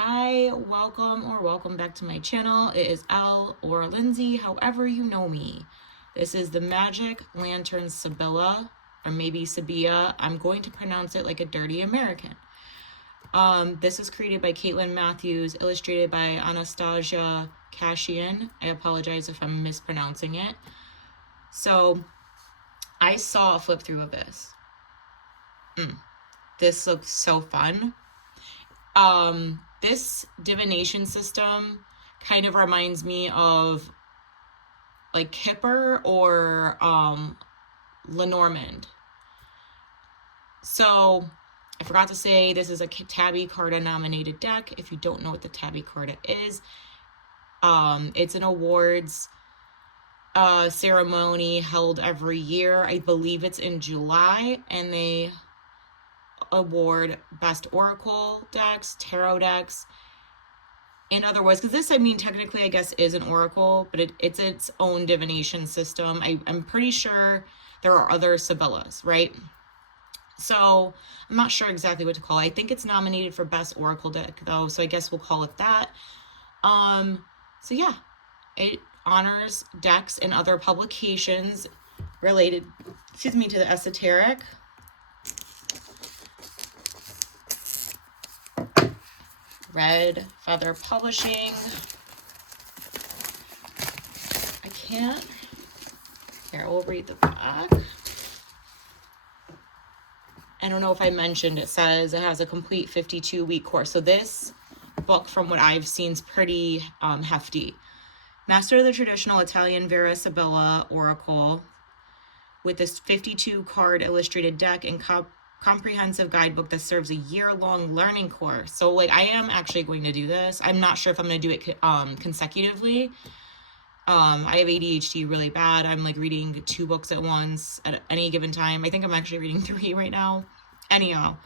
Hi, welcome back to my channel. It is Elle or Lindsay, however you know me. This is the Magic Lantern Sibilla, or maybe Sibilla. I'm going to pronounce it like a dirty American. This is created by Caitlin Matthews, illustrated by Anastasia Kashian. I apologize if I'm mispronouncing it. So, I saw a flip through of this. This looks so fun. This divination system kind of reminds me of like Kipper or Lenormand. So I forgot to say this is a TABI CARTA nominated deck. If you don't know what the TABI CARTA is, it's an awards ceremony held every year. I believe it's in July, and they award best oracle decks, tarot decks. In other words, because this, technically, I guess, is an oracle, but it's its own divination system. I'm pretty sure there are other Sibillas, right? So I'm not sure exactly what to call it. I think it's nominated for best oracle deck, though, so I guess we'll call it that. So yeah, it honors decks and other publications related, to the esoteric. Red Feather Publishing. I can't. Here, we'll read the back. I don't know if I mentioned, it says it has a complete 52-week course. So this book, from what I've seen, is pretty hefty. Master the traditional Italian Vera Sibilla Oracle with this 52-card illustrated deck and comprehensive guidebook that serves a year-long learning course. So like, I am actually going to do this. I'm not sure if I'm going to do it consecutively. I have ADHD really bad. I'm like reading 2 books at once at any given time. I think I'm actually reading 3 right now. Anyhow,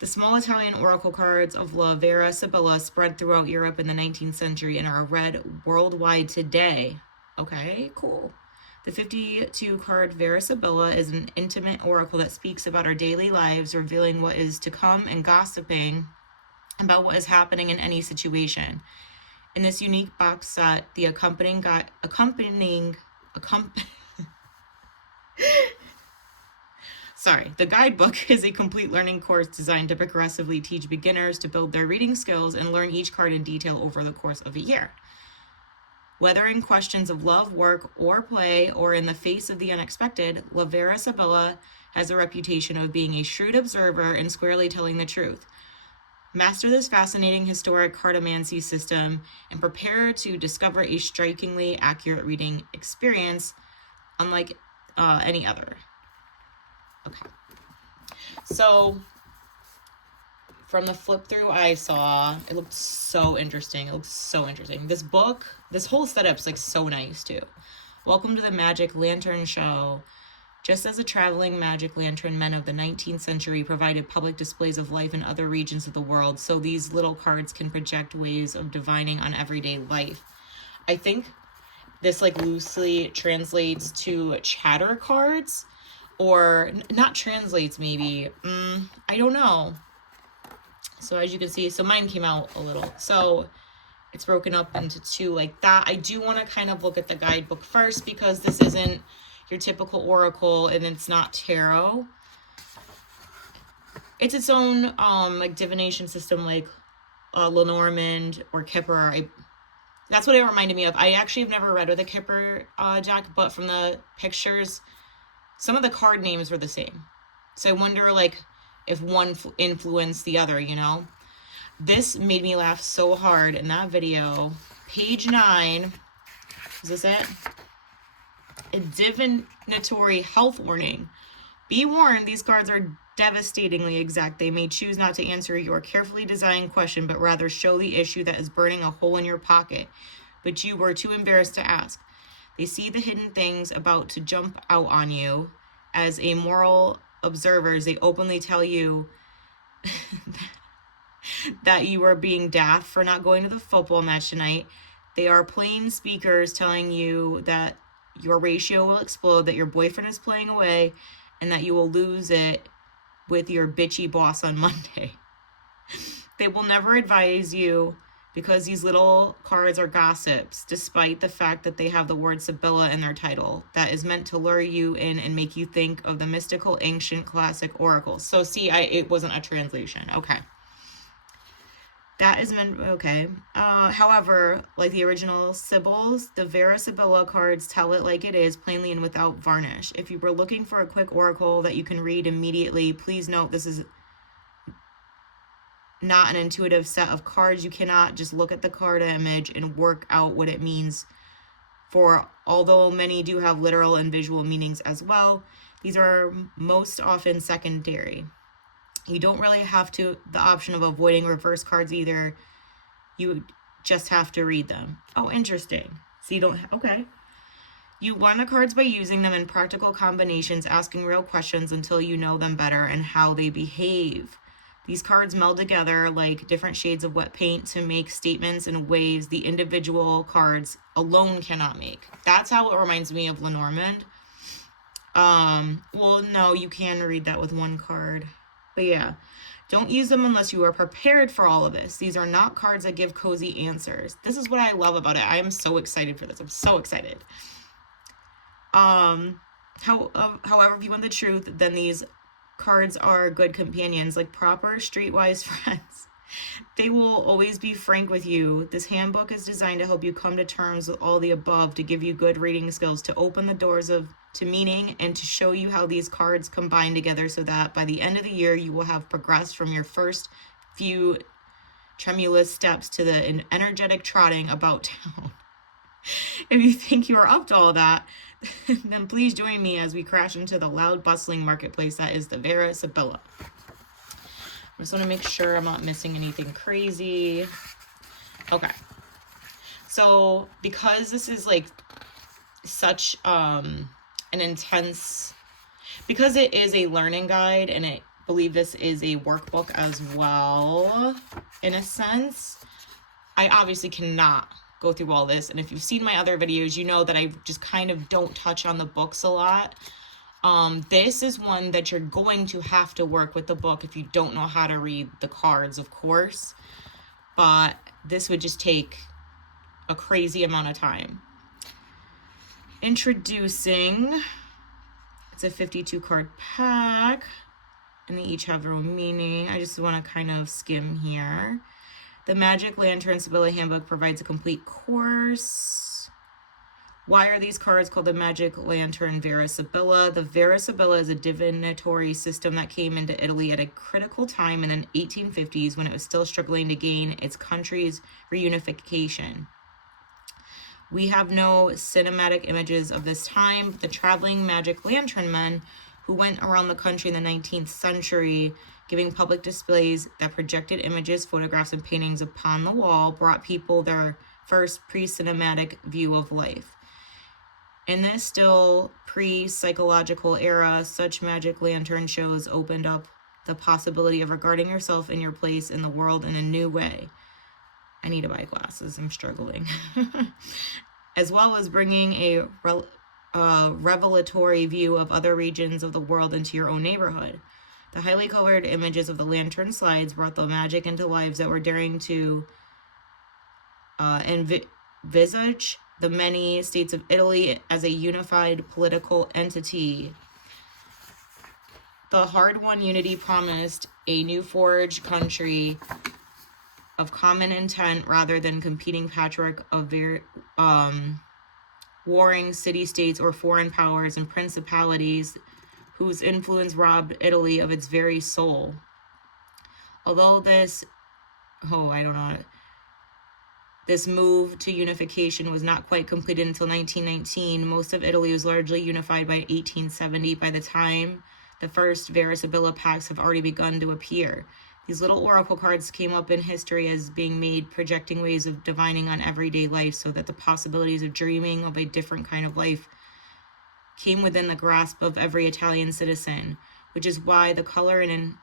the small Italian oracle cards of La Vera Sibilla spread throughout Europe in the 19th century and are read worldwide today. Okay, cool. The 52-card Vera Sibilla is an intimate oracle that speaks about our daily lives, revealing what is to come and gossiping about what is happening in any situation. In this unique box set, the the guidebook is a complete learning course designed to progressively teach beginners to build their reading skills and learn each card in detail over the course of a year. Whether in questions of love, work, or play, or in the face of the unexpected, La Vera Sibilla has a reputation of being a shrewd observer and squarely telling the truth. Master this fascinating historic cartomancy system and prepare to discover a strikingly accurate reading experience unlike any other. Okay. So from the flip through I saw, it looked so interesting. This book, this whole setup's like so nice too. Welcome to the Magic Lantern Show. Just as the traveling magic lantern men of the 19th century provided public displays of life in other regions of the world, so these little cards can project ways of divining on everyday life. I think this like loosely translates to chatter cards, or not translates maybe. I don't know. So as you can see, so mine came out a little. So it's broken up into 2 like that. I do want to kind of look at the guidebook first because this isn't your typical oracle and it's not tarot. It's its own like divination system, like Lenormand or Kipper. That's what it reminded me of. I actually have never read of the Kipper deck, but from the pictures, some of the card names were the same. So I wonder like if one influenced the other, you know? This made me laugh so hard in that video. Page 9. Is this it? A divinatory health warning. Be warned, these cards are devastatingly exact. They may choose not to answer your carefully designed question, but rather show the issue that is burning a hole in your pocket, but you were too embarrassed to ask. They see the hidden things about to jump out on you. As a moral observers, they openly tell you that you are being daft for not going to the football match tonight. They are plain speakers telling you that your ratio will explode, that your boyfriend is playing away, and that you will lose it with your bitchy boss on Monday. They will never advise you because these little cards are gossips, despite the fact that they have the word Sibilla in their title. That is meant to lure you in and make you think of the mystical, ancient, classic oracles. So see, it wasn't a translation. Okay. That is meant, okay. However, like the original Sibyls, the Vera Sibilla cards tell it like it is, plainly and without varnish. If you were looking for a quick oracle that you can read immediately, please note this is not an intuitive set of cards. You cannot just look at the card image and work out what it means, for although many do have literal and visual meanings as well, these are most often secondary. You don't really have the option of avoiding reverse cards either. You just have to read them. Oh, interesting. So you don't, okay. You learn the cards by using them in practical combinations, asking real questions until you know them better and how they behave. These cards meld together like different shades of wet paint to make statements in ways the individual cards alone cannot make. That's how it reminds me of Lenormand. Well, no, you can read that with one card. But yeah, don't use them unless you are prepared for all of this. These are not cards that give cozy answers. This is what I love about it. I am so excited for this. I'm so excited. However, if you want the truth, then these cards are good companions, like proper streetwise friends. They will always be frank with you. This handbook is designed to help you come to terms with all the above, to give you good reading skills, to open the doors to meaning, and to show you how these cards combine together so that by the end of the year you will have progressed from your first few tremulous steps to the energetic trotting about town. If you think you are up to all that, then please join me as we crash into the loud, bustling marketplace that is the Vera Sibilla. I just want to make sure I'm not missing anything crazy. Okay. So because this is like such an intense, because it is a learning guide, and I believe this is a workbook as well, in a sense, I obviously cannot go through all this. And if you've seen my other videos, you know that I just kind of don't touch on the books a lot. This is one that you're going to have to work with the book if you don't know how to read the cards, of course. But this would just take a crazy amount of time. Introducing, it's a 52 card pack, and they each have their own meaning. I just want to kind of skim here. The Magic Lantern Sibilla Handbook provides a complete course. Why are these cards called the Magic Lantern Vera Sibilla? The Vera Sibilla is a divinatory system that came into Italy at a critical time in the 1850s when it was still struggling to gain its country's reunification. We have no cinematic images of this time, but the traveling magic lantern men who went around the country in the 19th century giving public displays that projected images, photographs, and paintings upon the wall brought people their first pre-cinematic view of life. In this still pre-psychological era, such magic lantern shows opened up the possibility of regarding yourself and your place in the world in a new way. I need to buy glasses. I'm struggling. As well as bringing a revelatory view of other regions of the world into your own neighborhood. The highly colored images of the lantern slides brought the magic into lives that were daring to envisage the many states of Italy as a unified political entity. The hard-won unity promised a new forged country of common intent rather than competing patchwork of warring city-states or foreign powers and principalities whose influence robbed Italy of its very soul. Although this move to unification was not quite completed until 1919, most of Italy was largely unified by 1870. By the time the first Vera Sibilla packs have already begun to appear. These little oracle cards came up in history as being made, projecting ways of divining on everyday life so that the possibilities of dreaming of a different kind of life came within the grasp of every Italian citizen, which is why the color and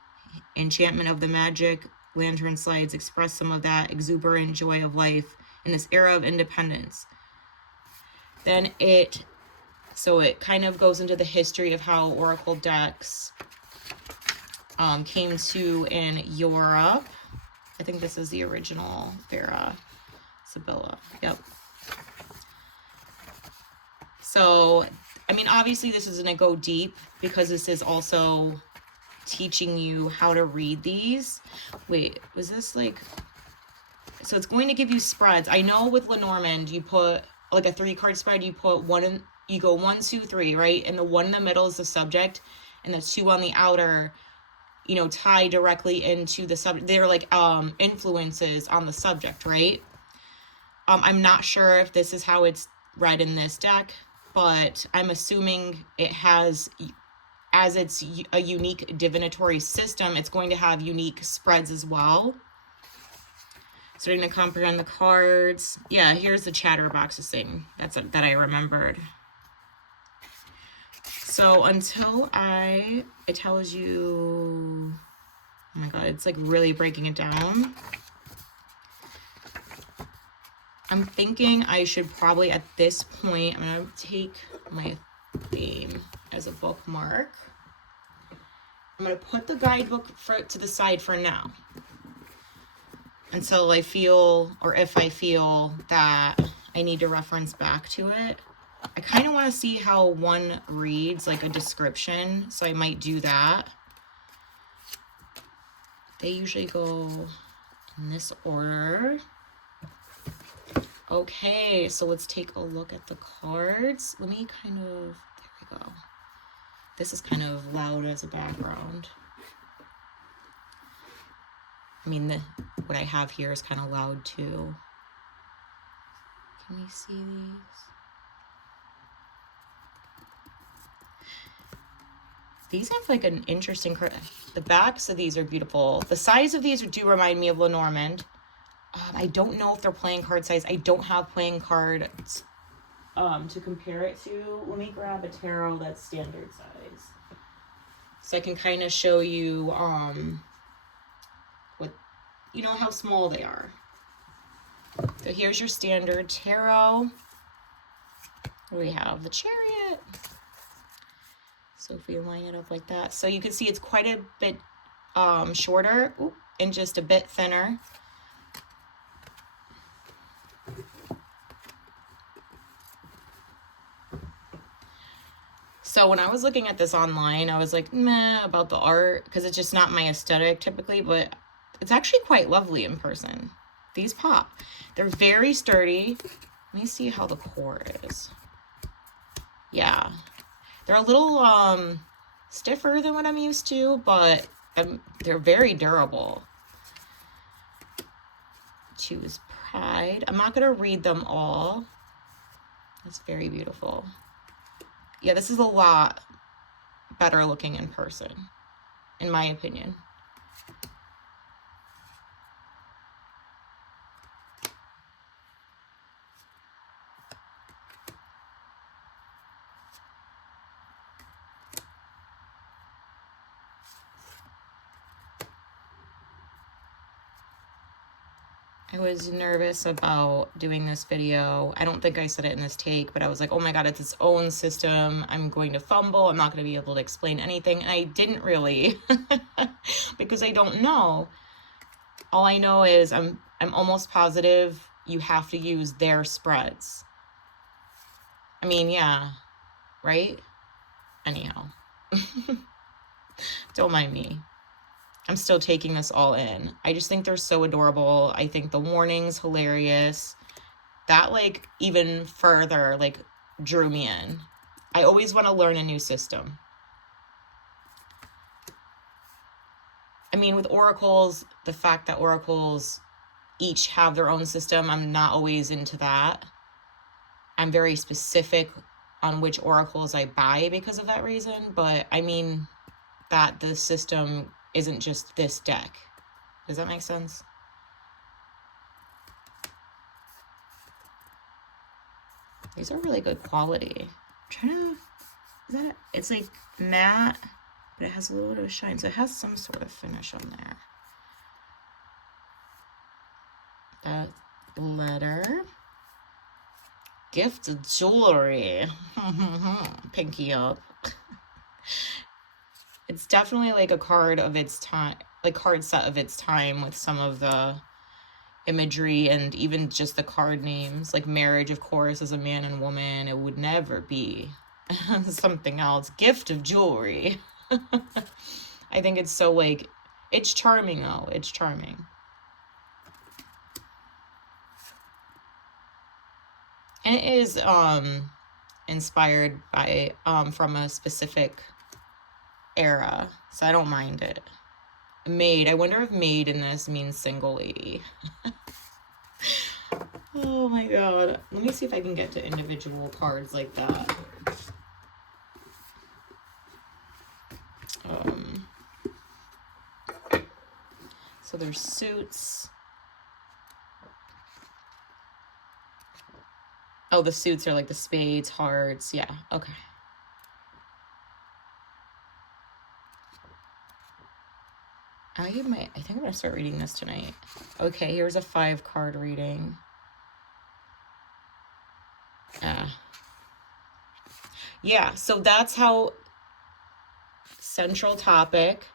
enchantment of the magic lantern slides express some of that exuberant joy of life in this era of independence. Then it kind of goes into the history of how oracle decks came to in Europe. I think this is the original Vera Sibilla. Yep. So, I mean, obviously this is going to go deep because this is also teaching you how to read these. Wait, was this like... So it's going to give you spreads. I know with Lenormand, you put like a 3-card spread, you put one in, you go 1, 2, 3, right? And the one in the middle is the subject, and the 2 on the outer, you know, tie directly into the subject. They're like influences on the subject, right? I'm not sure if this is how it's read in this deck, but I'm assuming it has, as it's a unique divinatory system, it's going to have unique spreads as well. Starting to comprehend the cards. Yeah, here's the chatterboxes thing. That I remembered. So until it tells you, oh my god, it's like really breaking it down. I'm thinking I should probably at this point, I'm gonna take my theme as a bookmark. I'm gonna put the guidebook to the side for now, until I feel, or if I feel that I need to reference back to it. I kind of want to see how one reads, like a description, so I might do that. They usually go in this order. Okay, so let's take a look at the cards. Let me kind of, there we go. This is kind of loud as a background. I mean, what I have here is kind of loud too. Can we see these? These have like an interesting, the backs of these are beautiful. The size of these do remind me of Lenormand. I don't know if they're playing card size. I don't have playing cards to compare it to. Let me grab a tarot that's standard size, so I can kind of show you what, you know, how small they are. So here's your standard tarot. We have the Chariot. So if we line it up like that, so you can see it's quite a bit shorter and just a bit thinner. So when I was looking at this online, I was like, meh, about the art, because it's just not my aesthetic typically, but it's actually quite lovely in person. These pop. They're very sturdy. Let me see how the core is. Yeah. They're a little stiffer than what I'm used to, but they're very durable. Choose Pride. I'm not going to read them all. It's very beautiful. Yeah, this is a lot better looking in person, in my opinion. I was nervous about doing this video. I don't think I said it in this take, but I was like, oh my god, it's its own system. I'm going to fumble. I'm not going to be able to explain anything. And I didn't really because I don't know. All I know is I'm almost positive you have to use their spreads. I mean, yeah, right? Anyhow, don't mind me. I'm still taking this all in. I just think they're so adorable. I think the warning's hilarious. That, like, even further, like, drew me in. I always want to learn a new system. I mean, with oracles, the fact that oracles each have their own system, I'm not always into that. I'm very specific on which oracles I buy because of that reason. But, I mean, that the system isn't just this deck. Does that make sense? These are really good quality. I'm trying to, is that, it's like matte, but it has a little bit of a shine, so it has some sort of finish on there. That letter. Gift jewelry. Pinky up. It's definitely like a card of its time, like card set of its time with some of the imagery and even just the card names. Like marriage, of course, as a man and woman, it would never be something else. Gift of jewelry. I think it's so, like, it's charming though. It's charming. And it is inspired by from a specific era, so I don't mind it. Maid. I wonder if maid in this means single lady. Oh my god. Let me see if I can get to individual cards like that. So there's suits. Oh, the suits are like the spades, hearts. Yeah, okay. I think I'm gonna start reading this tonight. Okay, here's a 5-card reading. Yeah, so that's how central topic.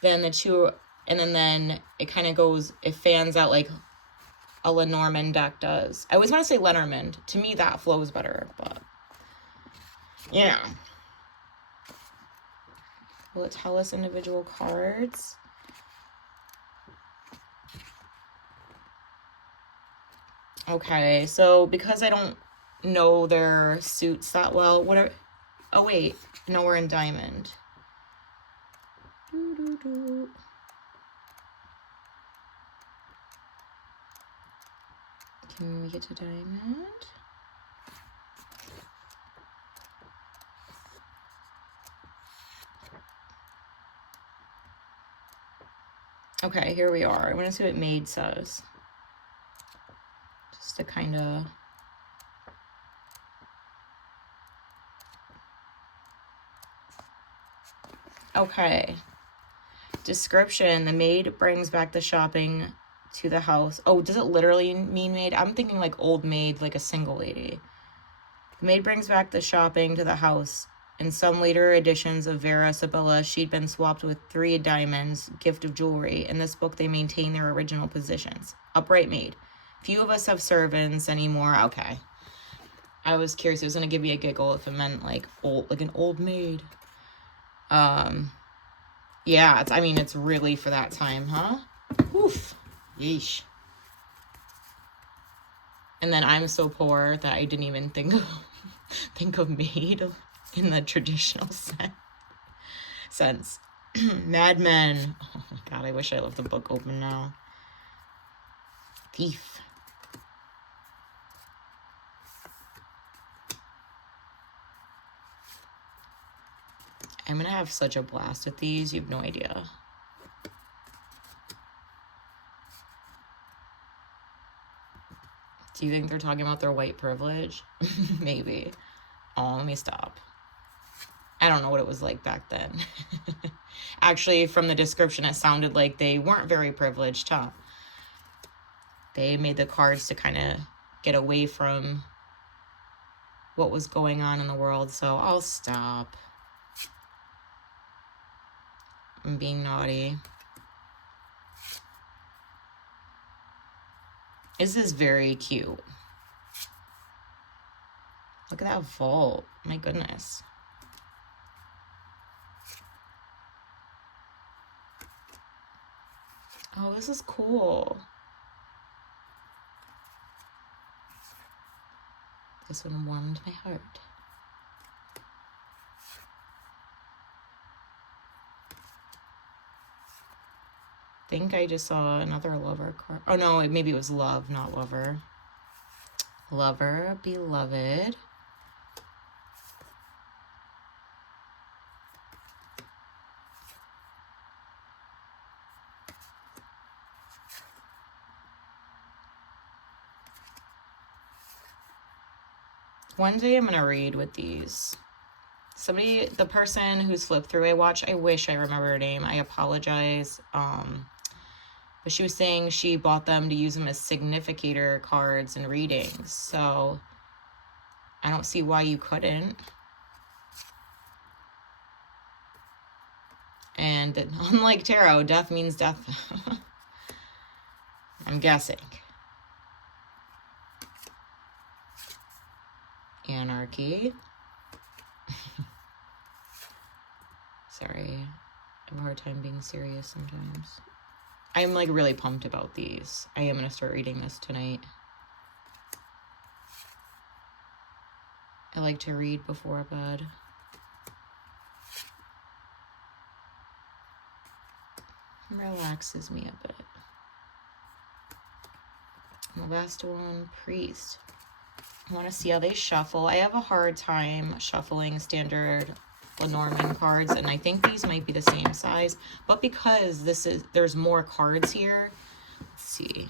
Then the two, and then it kind of goes, it fans out like a Lenormand deck does. I always want to say Lenormand. To me, that flows better, but yeah. Will it tell us individual cards? Okay, so because I don't know their suits that well, whatever. Oh wait, no, we're in diamond. Can we get to diamond? Okay, here we are. I want to see what maid says. Just to kind of... Okay. Description. The maid brings back the shopping to the house. Oh, does it literally mean maid? I'm thinking like old maid, like a single lady. The maid brings back the shopping to the house. In some later editions of Vera Sibilla, she'd been swapped with 3 diamonds, gift of jewelry. In this book, they maintain their original positions. Upright maid. Few of us have servants anymore. Okay. I was curious. It was going to give you a giggle if it meant like old, like an old maid. Yeah, it's, I mean, it's really for that time, huh? Oof. Yeesh. And then I'm so poor that I didn't even think of maid in the traditional sense. Mad Men. Oh my god, I wish I left the book open now. Thief. I'm gonna have such a blast with these, you have no idea. Do you think they're talking about their white privilege? Maybe. Oh, let me stop. I don't know what it was like back then. Actually, from the description, it sounded like they weren't very privileged, huh? They made the cards to kind of get away from what was going on in the world, so I'll stop. I'm being naughty. This is very cute. Look at that vault. My goodness. Oh, this is cool. This one warmed my heart. I think I just saw another lover card. Oh no, maybe it was love, not lover. Lover, beloved. One day I'm gonna read with these. Somebody, the person who's flipped through I watched, I wish I remember her name. I apologize. But she was saying she bought them to use them as significator cards and readings. So I don't see why you couldn't. And unlike tarot, death means death. I'm guessing. Anarchy. Sorry, I have a hard time being serious sometimes. I'm like really pumped about these. I am going to start reading this tonight. I like to read before bed. Relaxes me a bit. The last one, Priest. I want to see how they shuffle. I have a hard time shuffling standard Lenormand cards, and I think these might be the same size, but because there's more cards here. Let's see.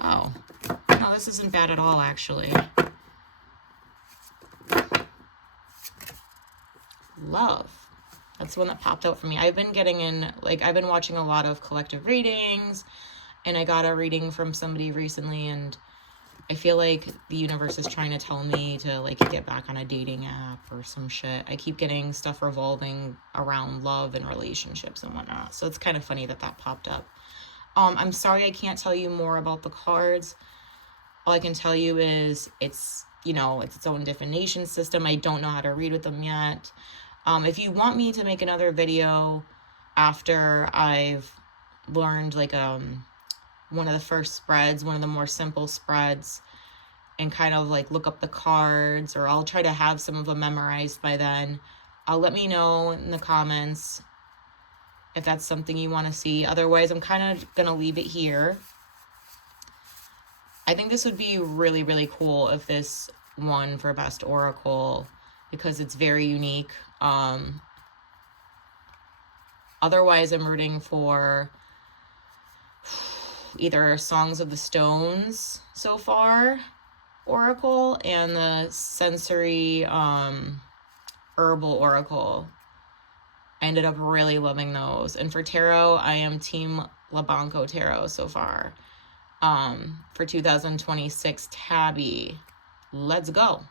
Oh, no, this isn't bad at all, actually. Love. That's the one that popped out for me. I've been getting in, like, I've been watching a lot of collective readings, and I got a reading from somebody recently, and I feel like the universe is trying to tell me to, like, get back on a dating app or some shit. I keep getting stuff revolving around love and relationships and whatnot. So it's kind of funny that that popped up. I'm sorry I can't tell you more about the cards. All I can tell you is it's, you know, it's its own divination system. I don't know how to read with them yet. If you want me to make another video after I've learned, like, one of the first spreads, one of the more simple spreads, and kind of like look up the cards, or I'll try to have some of them memorized by then. Let me know in the comments if that's something you want to see. Otherwise, I'm kind of going to leave it here. I think this would be really, really cool if this won for Best Oracle, because it's very unique. Otherwise, I'm rooting for either Songs of the Stones so far, Oracle, and the Sensory Herbal Oracle. I ended up really loving those. And for tarot, I am Team Labanco Tarot so far. For 2026 TABI. Let's go.